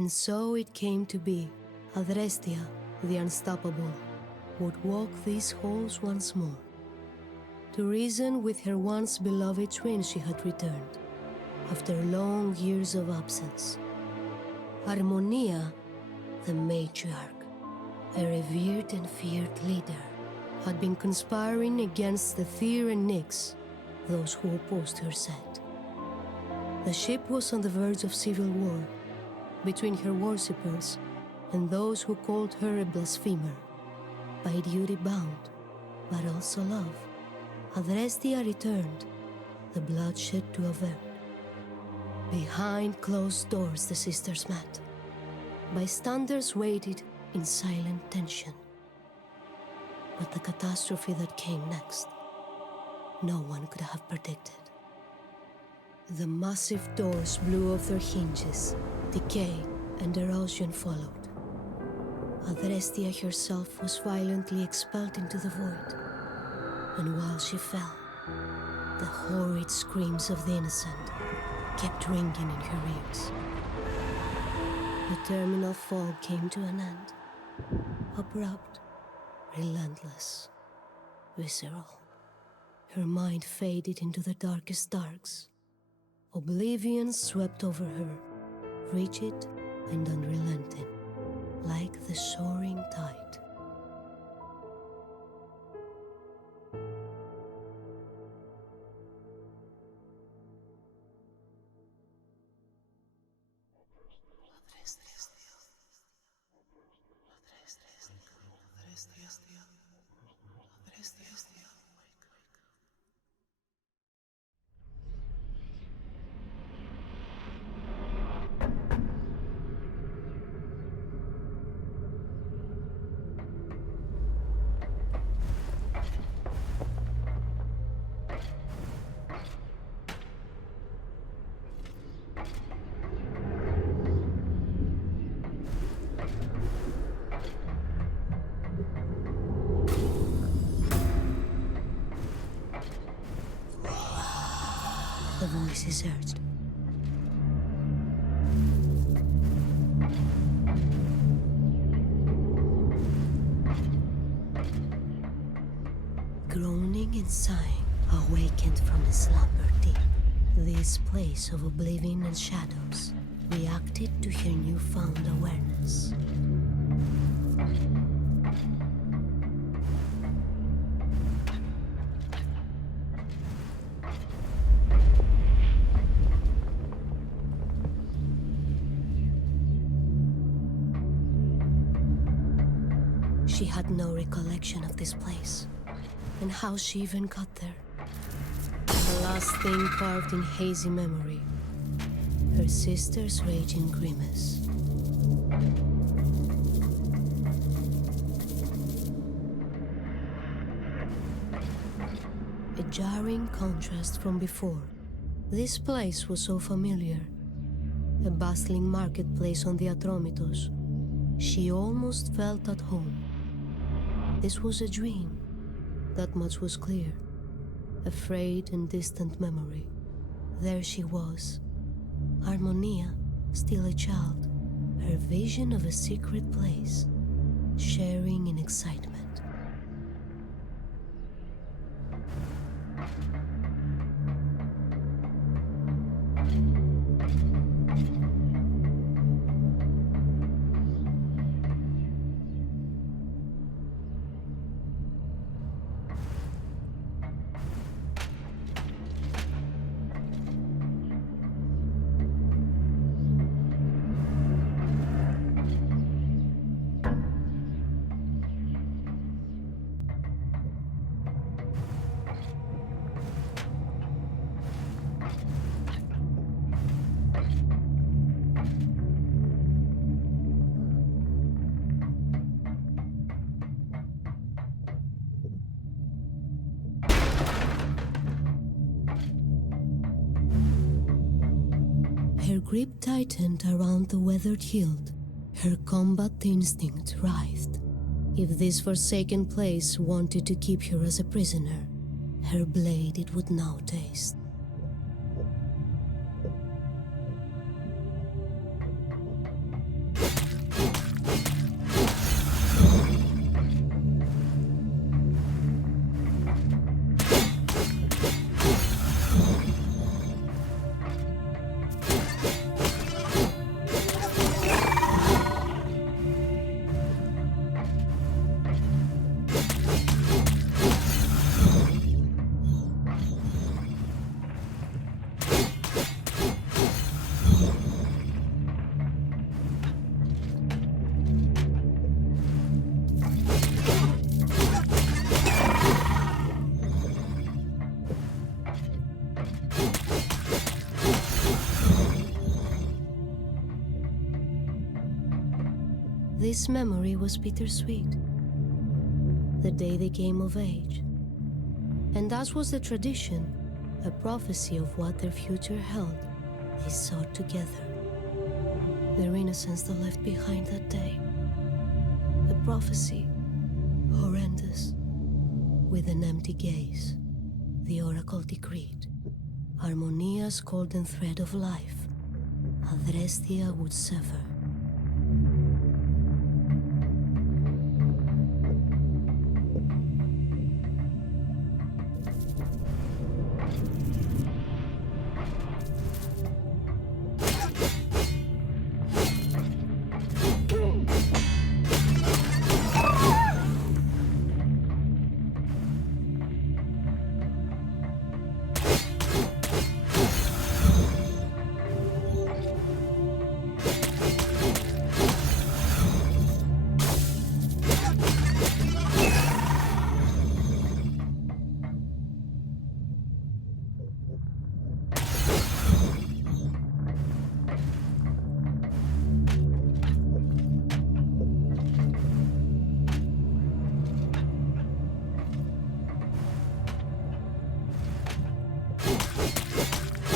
And so it came to be. Adrestia, the unstoppable, would walk these halls once more. To reason with her once beloved twin she had returned, after long years of absence. Harmonia, the matriarch, a revered and feared leader, had been conspiring against the Thir and Nyx, those who opposed her set. The ship was on the verge of civil war, between her worshippers and those who called her a blasphemer, by duty bound, but also love. Adrestia returned, the bloodshed to avert. Behind closed doors the sisters met. Bystanders waited in silent tension. But the catastrophe that came next, no one could have predicted. The massive doors blew off their hinges, decay and erosion followed. Adrestia herself was violently expelled into the void, and while she fell, the horrid screams of the innocent kept ringing in her ears. The terminal fog came to an end, abrupt, relentless, visceral. Her mind faded into the darkest darks. Oblivion swept over her, rigid and unrelenting, like the soaring tide. The voices urged. Groaning and sighing, awakened from a slumber deep, this place of oblivion and shadows reacted to her newfound awareness. She had no recollection of this place, and how she even got there. The last thing carved in hazy memory, her sister's raging grimace. A jarring contrast from before. This place was so familiar. A bustling marketplace on the Atromitos. She almost felt at home. This was a dream, that much was clear. A frayed and distant memory. There she was, Harmonia, still a child, her vision of a secret place, sharing in excitement. Her grip tightened around the weathered hilt. Her combat instinct writhed. If this forsaken place wanted to keep her as a prisoner, her blade it would now taste. This memory was bittersweet. The day they came of age. And as was the tradition, a prophecy of what their future held, they sought together. Their innocence they left behind that day. A prophecy, horrendous. With an empty gaze, the oracle decreed. Harmonia's golden thread of life, Adrestia would sever.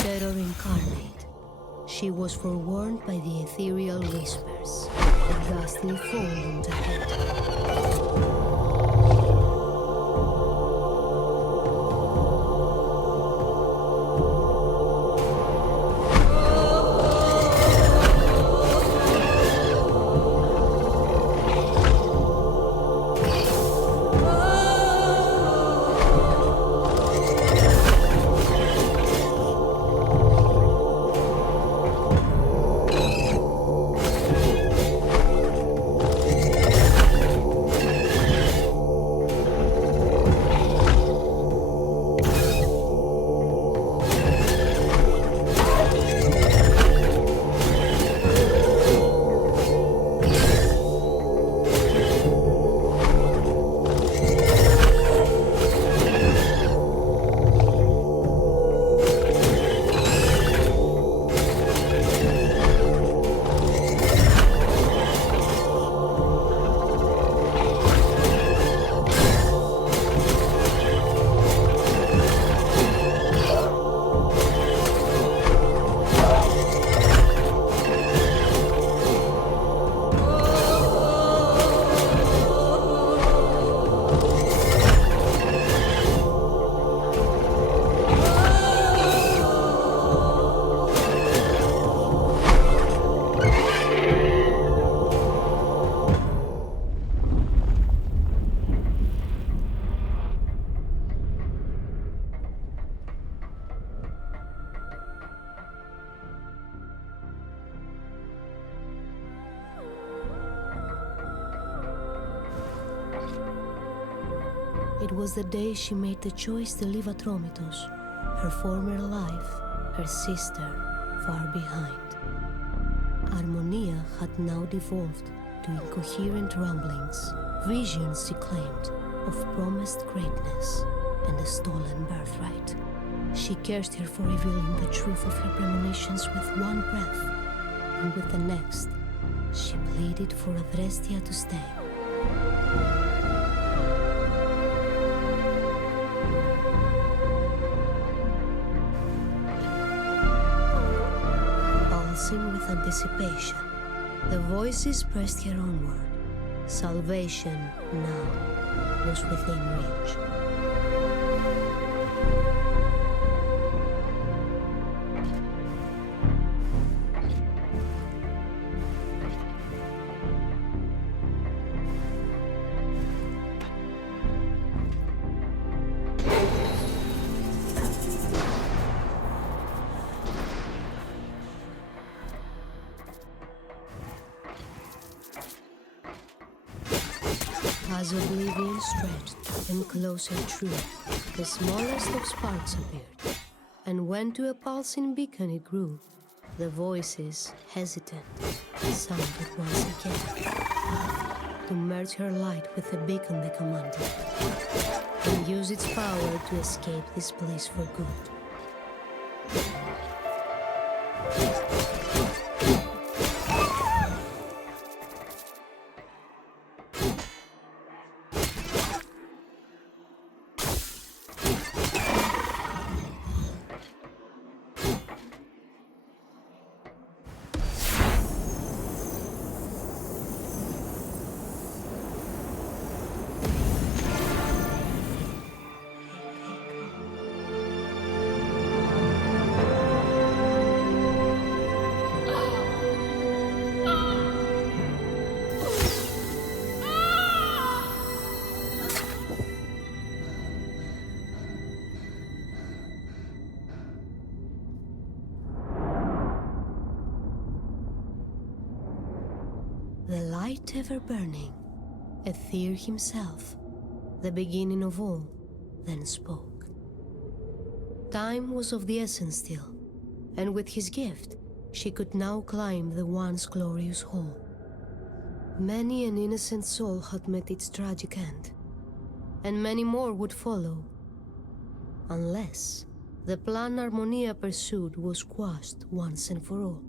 Terror incarnate, she was forewarned by the ethereal whispers, a ghastly fall into hate. It was the day she made the choice to leave Atromitos, her former life, her sister, far behind. Harmonia had now devolved to incoherent ramblings, visions she claimed of promised greatness and a stolen birthright. She cursed her for revealing the truth of her premonitions with one breath, and with the next, she pleaded for Adrestia to stay. Pulsing with anticipation, the voices pressed her onward. Salvation now was within reach. As oblivion stretched and closer drew, the smallest of sparks appeared, and when to a pulsing beacon it grew, the voices, hesitant, sounded once again. To merge her light with the beacon they commanded, and use its power to escape this place for good. the light ever burning, Aether himself, the beginning of all, then spoke. Time was of the essence still, and with his gift, she could now climb the once glorious hall. Many an innocent soul had met its tragic end, and many more would follow, unless the plan Harmonia pursued was quashed once and for all.